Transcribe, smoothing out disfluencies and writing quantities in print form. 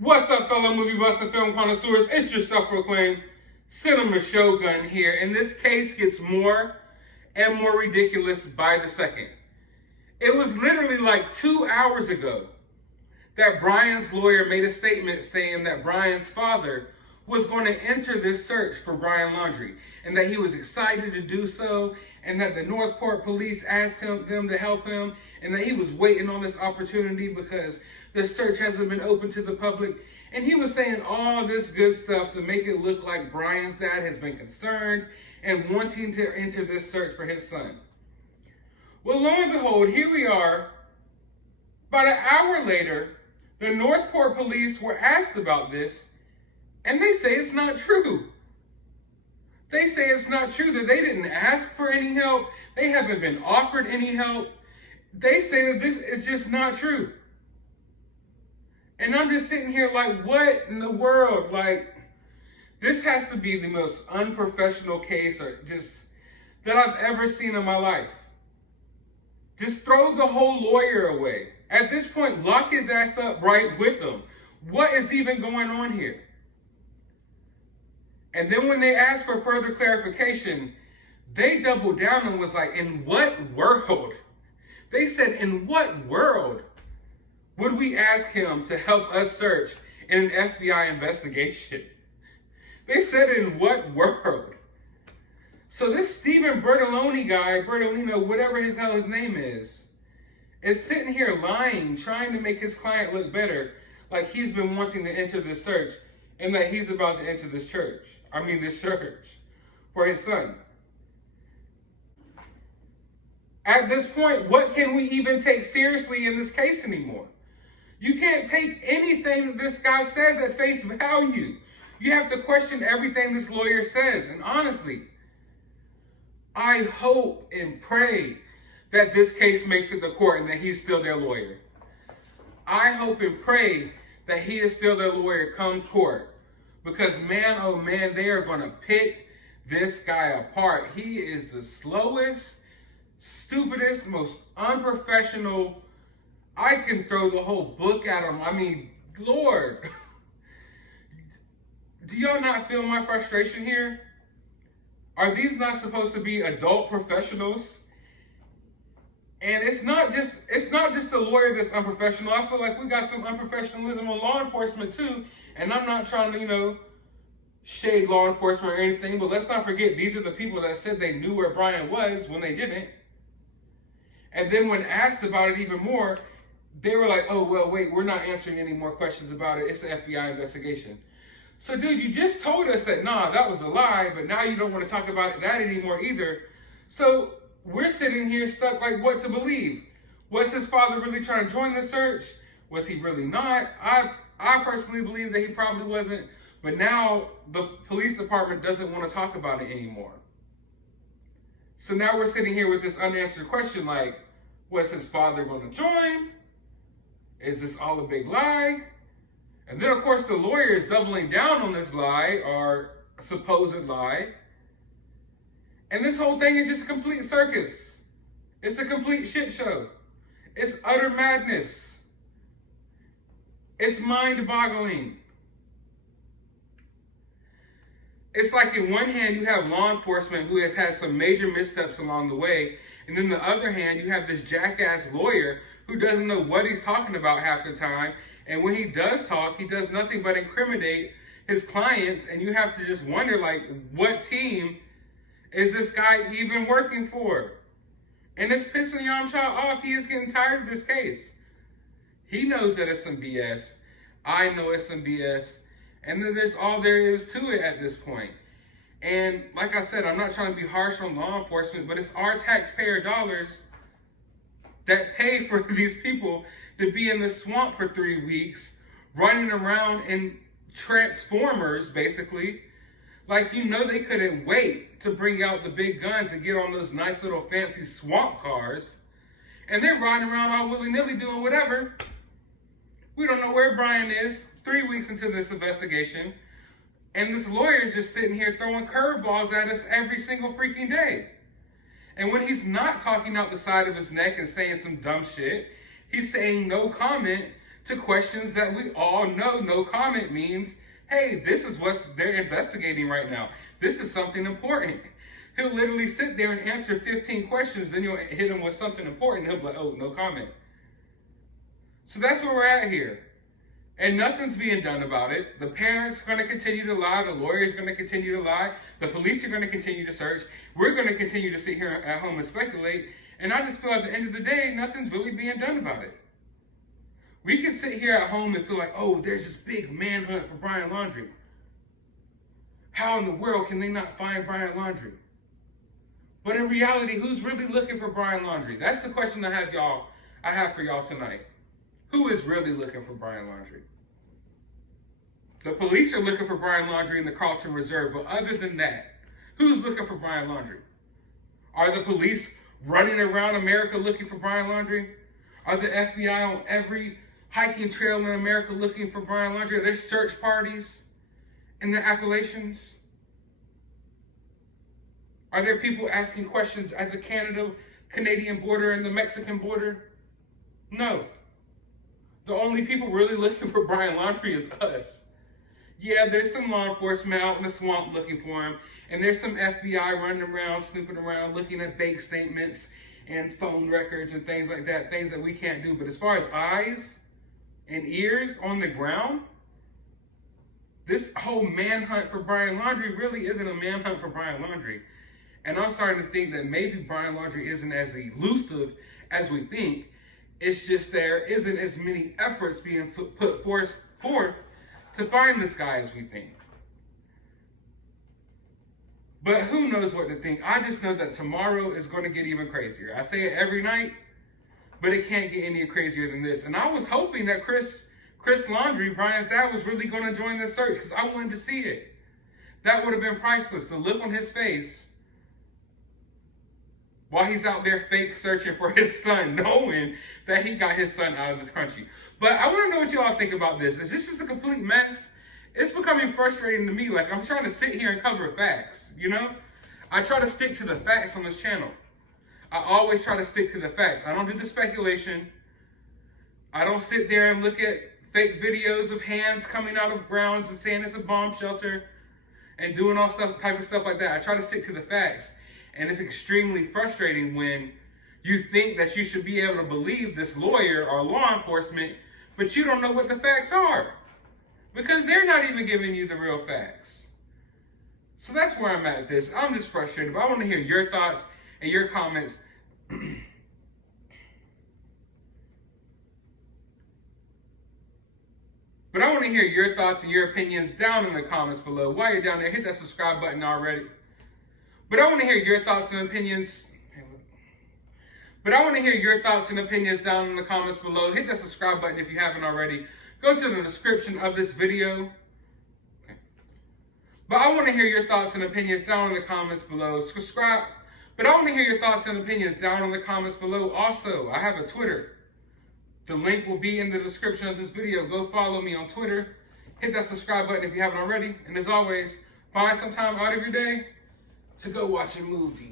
What's up, fellow movie buffs and film connoisseurs? It's your self-proclaimed cinema shogun here, and this case gets more and more ridiculous by the second. It was literally like 2 hours ago that Brian's lawyer made a statement saying that Brian's father was going to enter this search for Brian Laundrie, and that he was excited to do so, and that the Northport police asked them to help him, and that he was waiting on this opportunity because the search hasn't been open to the public. And he was saying all this good stuff to make it look like Brian's dad has been concerned and wanting to enter this search for his son. Well, lo and behold, here we are. About an hour later, the Northport police were asked about this, and they say it's not true. They say it's not true, that they didn't ask for any help. They haven't been offered any help. They say that this is just not true. And I'm just sitting here like, what in the world? Like, this has to be the most unprofessional case or just that I've ever seen in my life. Just throw the whole lawyer away. At this point, lock his ass up right with them. What is even going on here? And then when they asked for further clarification, they doubled down and was like, in what world? They said, in what world would we ask him to help us search in an FBI investigation? They said, in what world? So this Stephen Bertolino, whatever his hell his name is sitting here lying, trying to make his client look better, like he's been wanting to enter this search and that he's about to enter this search for his son. At this point, what can we even take seriously in this case anymore? You can't take anything that this guy says at face value. You have to question everything this lawyer says. And honestly, I hope and pray that this case makes it to court and that he's still their lawyer. I hope and pray that he is still their lawyer come court. Because man, oh man, they are going to pick this guy apart. He is the slowest, stupidest, most unprofessional. I can throw the whole book at him. I mean, Lord. Do y'all not feel my frustration here? Are these not supposed to be adult professionals? And it's not just the lawyer that's unprofessional. I feel like we got some unprofessionalism on law enforcement too. And I'm not trying to, shade law enforcement or anything, but let's not forget, these are the people that said they knew where Brian was when they didn't. And then when asked about it even more, they were like, oh, well, wait, we're not answering any more questions about it. It's an FBI investigation. So, dude, you just told us that, nah, that was a lie, but now you don't want to talk about that anymore either. So we're sitting here stuck like what to believe. Was his father really trying to join the search? Was he really not? I personally believe that he probably wasn't, but now the police department doesn't want to talk about it anymore. So now we're sitting here with this unanswered question like, was his father going to join? Is this all a big lie? And then, of course, the lawyer is doubling down on this lie or supposed lie. And this whole thing is just a complete circus. It's a complete shit show. It's utter madness. It's mind-boggling. It's like in one hand you have law enforcement who has had some major missteps along the way, and then the other hand you have this jackass lawyer who doesn't know what he's talking about half the time, and when he does talk, he does nothing but incriminate his clients, and you have to just wonder, like, what team is this guy even working for? And it's pissing Yamcha off. He is getting tired of this case. He knows that it's some BS. I know it's some BS. And then there's all there is to it at this point. And like I said, I'm not trying to be harsh on law enforcement, but it's our taxpayer dollars that pay for these people to be in the swamp for 3 weeks, running around in Transformers, basically. Like, they couldn't wait to bring out the big guns and get on those nice little fancy swamp cars. And they're riding around all willy-nilly doing whatever. We don't know where Brian is 3 weeks into this investigation. And this lawyer is just sitting here throwing curveballs at us every single freaking day. And when he's not talking out the side of his neck and saying some dumb shit, he's saying no comment to questions that we all know no comment means, hey, this is what they're investigating right now. This is something important. He'll literally sit there and answer 15 questions, then you'll hit him with something important, he'll be like, oh, no comment. So that's where we're at here. And nothing's being done about it. The parents are going to continue to lie. The lawyer's going to continue to lie. The police are going to continue to search. We're going to continue to sit here at home and speculate. And I just feel at the end of the day, nothing's really being done about it. We can sit here at home and feel like, oh, there's this big manhunt for Brian Laundrie. How in the world can they not find Brian Laundrie? But in reality, who's really looking for Brian Laundrie? That's the question I have for y'all tonight. Who is really looking for Brian Laundrie? The police are looking for Brian Laundrie in the Carlton Reserve, but other than that, who's looking for Brian Laundrie? Are the police running around America looking for Brian Laundrie? Are the FBI on every hiking trail in America looking for Brian Laundrie? Are there search parties in the Appalachians? Are there people asking questions at the Canadian border and the Mexican border? No. The only people really looking for Brian Laundrie is us. Yeah, there's some law enforcement out in the swamp looking for him, and there's some FBI running around, snooping around, looking at bank statements and phone records and things like that, things that we can't do. But as far as eyes and ears on the ground, this whole manhunt for Brian Laundrie really isn't a manhunt for Brian Laundrie. And I'm starting to think that maybe Brian Laundrie isn't as elusive as we think. It's just there isn't as many efforts being put forth to find this guy as we think. But who knows what to think? I just know that tomorrow is going to get even crazier. I say it every night, but it can't get any crazier than this. And I was hoping that Chris Laundrie, Brian's dad, was really going to join this search because I wanted to see it. That would have been priceless. The look on his face while he's out there fake searching for his son, knowing that he got his son out of this country. But I want to know what y'all think about this. Is this just a complete mess? It's becoming frustrating to me. Like, I'm trying to sit here and cover facts, you know? I try to stick to the facts on this channel. I always try to stick to the facts. I don't do the speculation. I don't sit there and look at fake videos of hands coming out of grounds and saying it's a bomb shelter and doing all type of stuff like that. I try to stick to the facts. And it's extremely frustrating when you think that you should be able to believe this lawyer or law enforcement, but you don't know what the facts are because they're not even giving you the real facts. So that's where I'm at this. I'm just frustrated, but I want to hear your thoughts and your comments. But I want to hear your thoughts and your opinions down in the comments below. While you're down there, hit that subscribe button already. But I want to hear your thoughts and opinions. down in the comments below. Hit that subscribe button if you haven't already. Go to the description of this video. Okay. But I want to hear your thoughts and opinions down in the comments below. Subscribe. But I want to hear your thoughts and opinions down in the comments below. Also, I have a Twitter. The link will be in the description of this video. Go follow me on Twitter. Hit that subscribe button if you haven't already. And as always, find some time out of your day to go watch a movie.